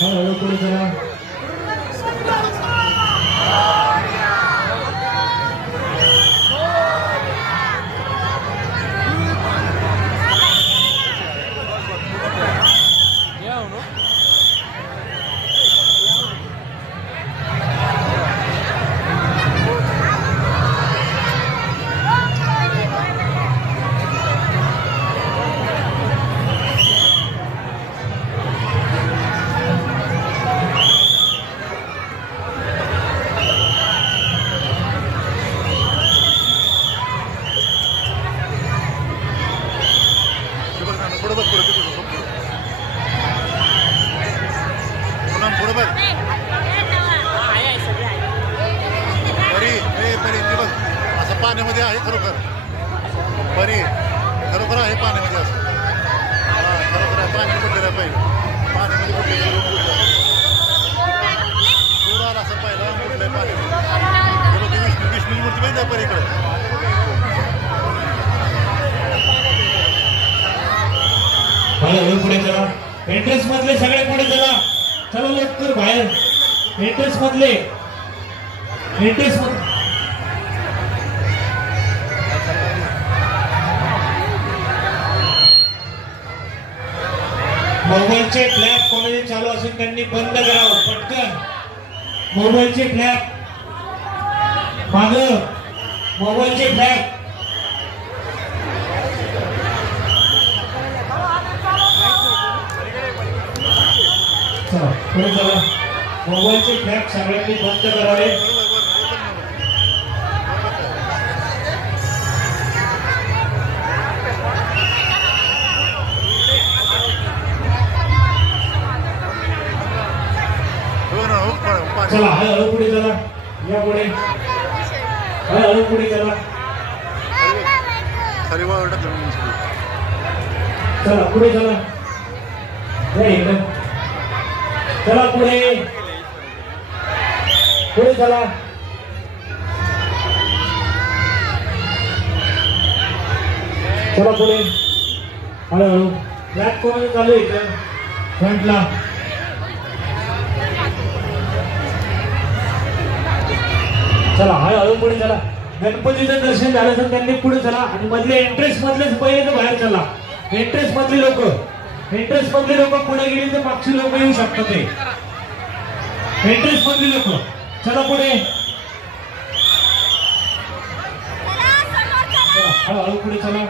हळूहळू पुढे चला. पाण्यामध्ये आहे खरोखर बरी खरोखर आहे पाण्यामध्ये असं खरोखर आहे पाणी कुठलेलं पाहिजे पाण्यामध्ये कुठले पूर आला असं पाहिलं कुठलंय पाणी विष्णू मूर्ती पाहिजे परीकडे पुढे चला. एंट्रन्स मधले सगळे पुढे चला. चला लवकर बाहेर. एंट्रन्स मधले मोबाईलचे फ्लॅग कोणी चालू असेल त्यांनी बंद करावं पटकन. मोबाईलचे फ्लॅग माग मोबाईलचे फ्लॅग चला पुढे चला. मोबाईलचे फ्लॅग सगळ्यांनी बंद करावे. चला हळूहळू पुढे चला. या पुढे हळूहळू पुढे चला. चला पुढे चला. चला पुढे पुढे चला. चला पुढे हळूहळू. फ्लॅग कोण चालू आहे फ्रंटला. चला हळूहळू पुढे चला. गणपतीचं दर्शन झालं तर त्यांनी पुढे चला आणि मधले एंट्रेन्स मधलेच पहिले तर बाहेर चला. एंट्रेन्स मधले लोक पुढे गेले तर मागची लोक येऊ शकतात. ते एंट्रेन्स मधले लोक चला पुढे. हळूहळू पुढे चला.